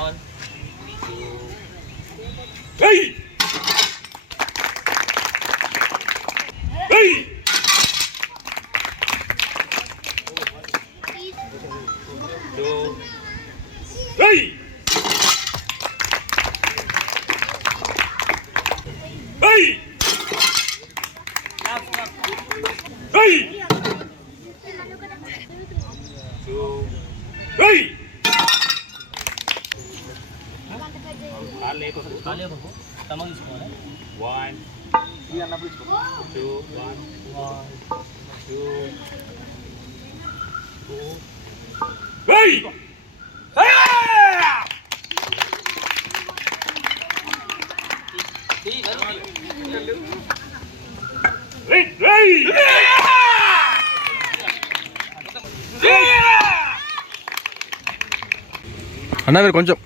1, 2, hey! Hey! Hey! Hey! Hey! Hey! One, two, hey! అన్న మీరు కొంచెం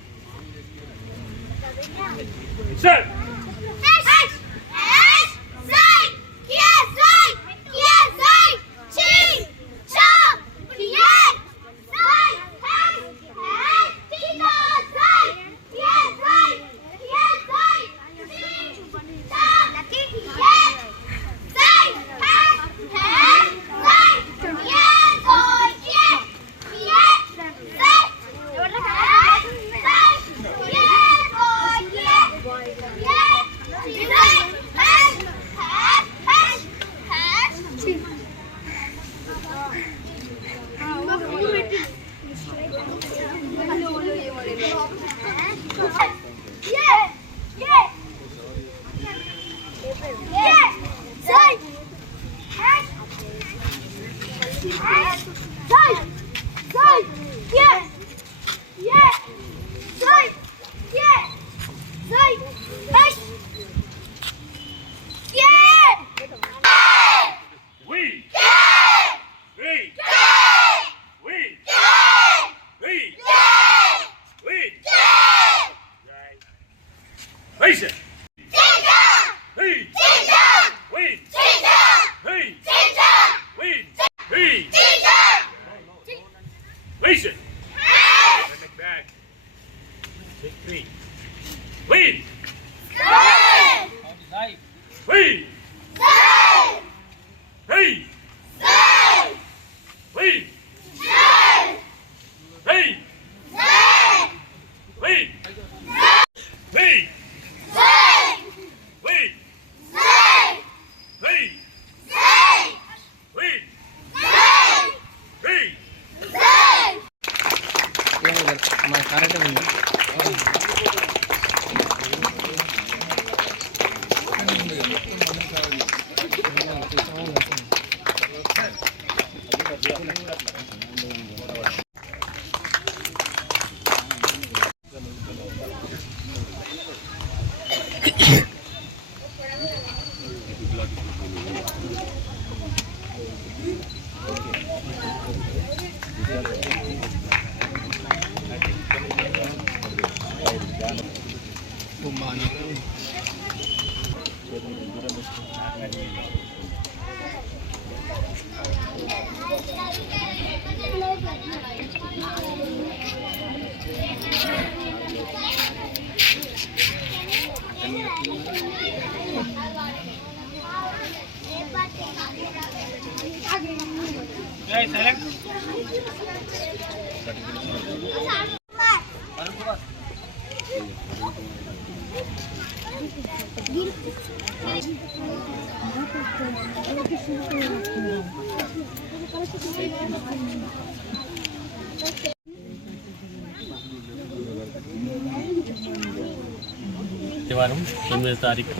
శనివారం 9వ తారీఖు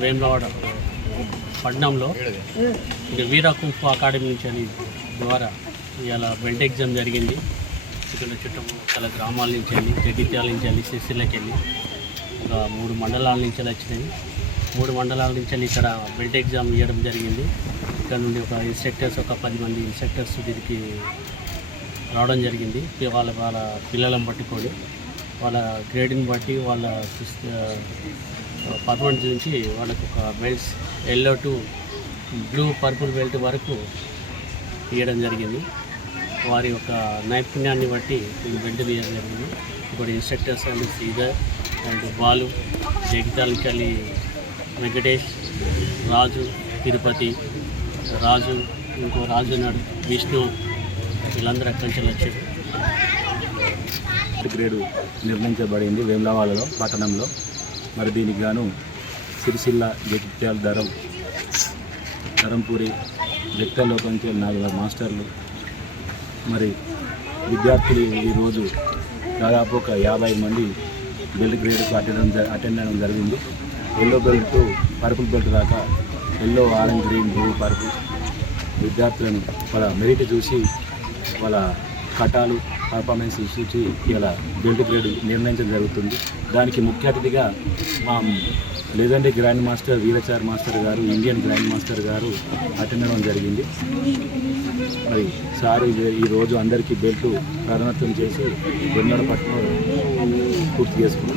వేములవాడ పట్టణంలో వీరా కుంఫు అకాడమీ నుంచి అని ద్వారా ఇలా బెంట్ ఎగ్జామ్ జరిగింది. ఇక్కడ చుట్టుపక్కల గ్రామాల నుంచి వెళ్ళి జగిత్యాల నుంచి వెళ్ళి సిరిసిల్లకి వెళ్ళి ఒక 3 మండలాల నుంచి వచ్చినాయి. 3 మండలాల నుంచి వెళ్ళి ఇక్కడ బెంట్ ఎగ్జామ్ ఇవ్వడం జరిగింది. ఇక్కడ నుండి ఒక ఇన్స్ట్రక్టర్స్ ఒక 10 మంది ఇన్స్ట్రక్టర్స్ దీనికి రావడం జరిగింది. వాళ్ళ పిల్లలను పట్టుకొని వాళ్ళ గ్రేడ్ని బట్టి వాళ్ళ పర్ఫార్మెన్స్ నుంచి వాళ్ళకు ఒక belts yellow to blue purple belt వరకు ఇవ్వడం జరిగింది. వారి యొక్క నైపుణ్యాన్ని బట్టి బెల్ట్ ఇవ్వడం జరిగింది. ఇప్పుడు instructors and Sridhar and Balu, జగిత్యాలకెళ్ళి వెంకటేష్, రాజు, తిరుపతి రాజు, ఇంకో రాజు ఉన్నాడు, విష్ణు, వీళ్ళందరూ అక్కడి నుంచి వచ్చారు. గ్రేడు నిర్ణయించబడింది వేములవాడలో పట్టణంలో. మరి దీనికి గాను సిరిసిల్ల, జగిత్యాల, ధరంపూరి, జగిత్యాలలోకి నుంచి 4 మాస్టర్లు మరి విద్యార్థులు ఈరోజు దాదాపు ఒక 50 మంది బెల్ట్ గ్రేడ్కు అటెండ్ అవ్వడం జరిగింది. Yellow belt to purple belt దాకా, yellow, orange, green, blue, purple విద్యార్థులను వాళ్ళ మెరిట్ చూసి వాళ్ళ కటాలు పర్ఫార్మెన్స్ చూసి ఇలా బెల్ట్ గ్రేడ్ నిర్ణయించడం జరుగుతుంది. దానికి ముఖ్య అతిథిగా మా లెజెండరీ గ్రాండ్ మాస్టర్ వీరచార్ మాస్టర్ గారు, ఇండియన్ గ్రాండ్ మాస్టర్ గారు అటెండ్ అవ్వడం జరిగింది. మరి సారు ఈరోజు అందరికీ బెల్ట్ ప్రారంభోత్సవం చేసి వెన్నడ పట్టణం పూర్తి చేసుకున్నాం.